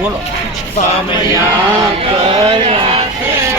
બોલો સમયા કર્યા છે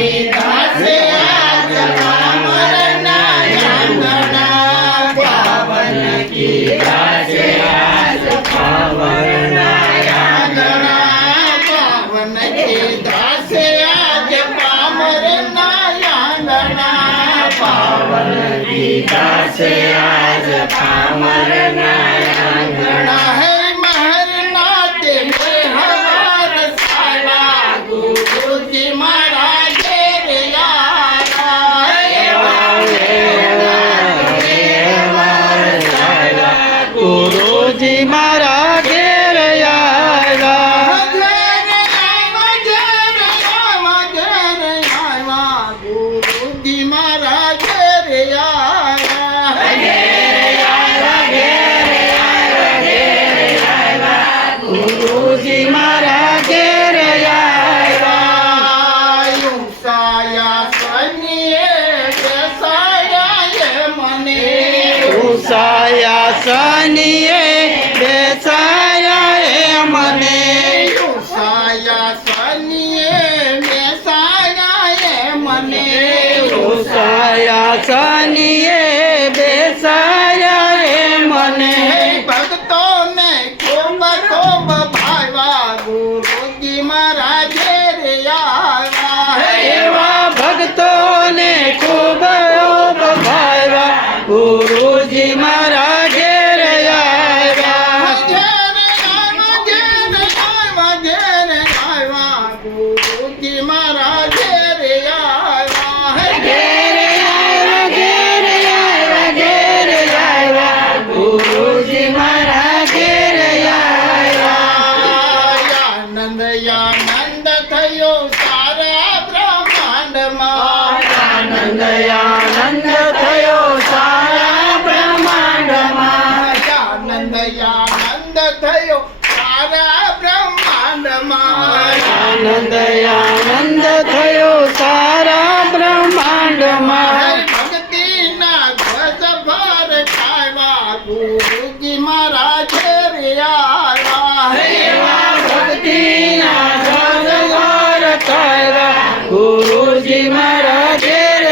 કીધા છે આજ પામરના આંગણા પાવન કીધા છે આજ પામરના આંગણા પાવન કીધા છે આજ પામરના આંગણા પાવન કીધા છે આજ પામરના આંગણા હે મહરના તેને હવાર સારા ગુરુજી મારા ઘેર આવ્યા ગુરુજી મારા ઘેર આવ્યા ગુરુજી મારા ઘેર આવ્યા ગુરુજી મારા ઘેર આવ્યા ઉષાયા સનીએ બેસાયા મને ઉષાયા સનીએ બેસાયા એ મને ઉષાયા સનીએ બેસાયા મને ઉષાયા સનીએ બેસાયા એ મને હે ભક્તોને ખૂબ ખૂબ ભાવ્યા ગુરુજી મારા ઘેર આવ્યા હે એવા ભક્તોને ખૂબ ભાવ્યા ગુરુજી મારા ઘેર આવ્યા ગુરુજી મારા ઘેર આવ્યા હે ઘેર આવ્યા ઘેર આવ્યા ઘેર આવ્યા ગુરુજી મારા ઘેર આવ્યા આનંદ આનંદ થયો સારા બ્રહ્માંડમાં આનંદ આનંદ થયો સારા બ્રહ્માંડમાં આનંદ આનંદ થયો સારા બ્રહ્માંડમાં આનંદ આનંદ થયો સારા બ્રહ્માંડમાં ભક્તિના ધ્વજ ભર ખાવા ગુરુજી મારા ઘેર આવ્યા એવા ભક્તિના ધ્વજ થયા ગુરુજી મારા ઘેર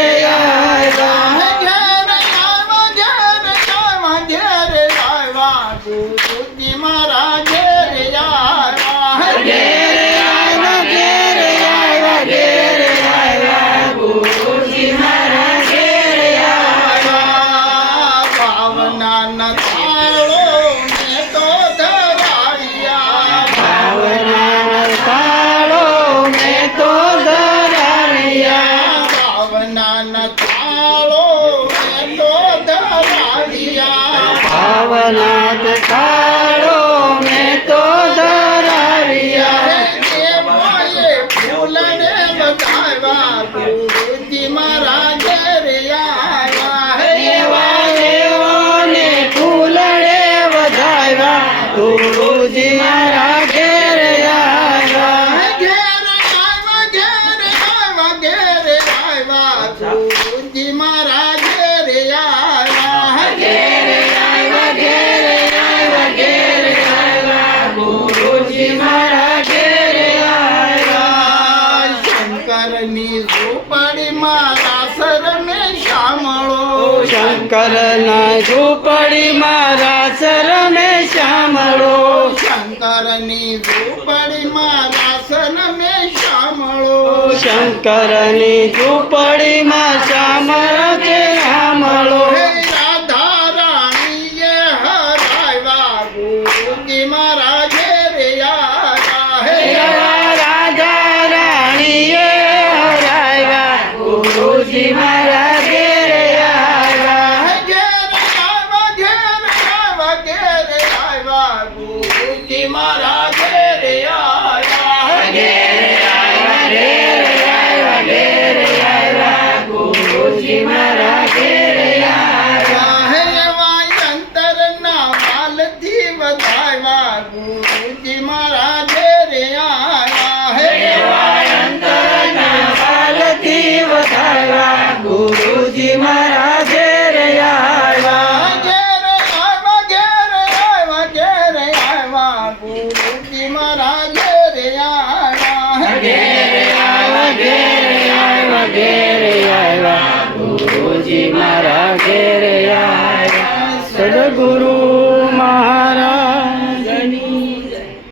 આવ્યા ગુરુજી મારા ઘેર આવ્યા ઘેર આવ્યા ઘેર આવ્યા ઘેર આવ્યા ગુરુજી મારા ઘેર આવ્યા ભાવના ન થાળો મેં તો ધરાવ્યા ભાવના કાળો મેં તો ધરાવ્યા ભાવના ન થાળો મેં તો ધરાવ્યા ભાવના કાળો મેં તો ધરાવ્યા દેવોએ ફૂલને બતાવ્યા ગુરુજી મારા ઘેર આવ્યા એવા દેવોને ફૂલડે વધાવ્યા ગુરુજી મારા ઘેર આવ્યા ગુરુજી મારા ઘેર આવ્યા ઘેર આવ્યા ઘેર આવ્યા ઘેર આવ્યા ગુરુજી મારા ઘેર આવ્યા શંકરની ઝૂંપડીમાં રાસર મેં શામળો શંકરના ઝૂંપડીમાં રાસ રમે શ્યામળો શંકરની ઝૂંપડીમાં રાસર મેં શામળો શંકરની ઝૂંપડીમાં શ્યામળ છે શ્યામળો હે રાધા રાણીએ હરાવ્યા ગુરુજી મારા ઘેર આવ્યા હે એવા રાજા રાણીએ હરાવ્યા ગુરુજી મારા ઘેર આવ્યા ગુરુજી મારા ઘેર આવ્યા ઘેર આવ્યા ઘેર આવ્યા ઘેર આવ્યા ગુરુજી મારા ઘેર આવ્યા અંતરના માલથી વધાવ્યા ગુરુજી મારા ઘેર આવ્યા એવા અંતરના બાલથી વધાવ્યા ગુરુજી મારા ઘેર આવ્યા ગુરુજી મારા ઘેર આવ્યા ઘેર આવ્યા ઘેર આવ્યા ગુરુ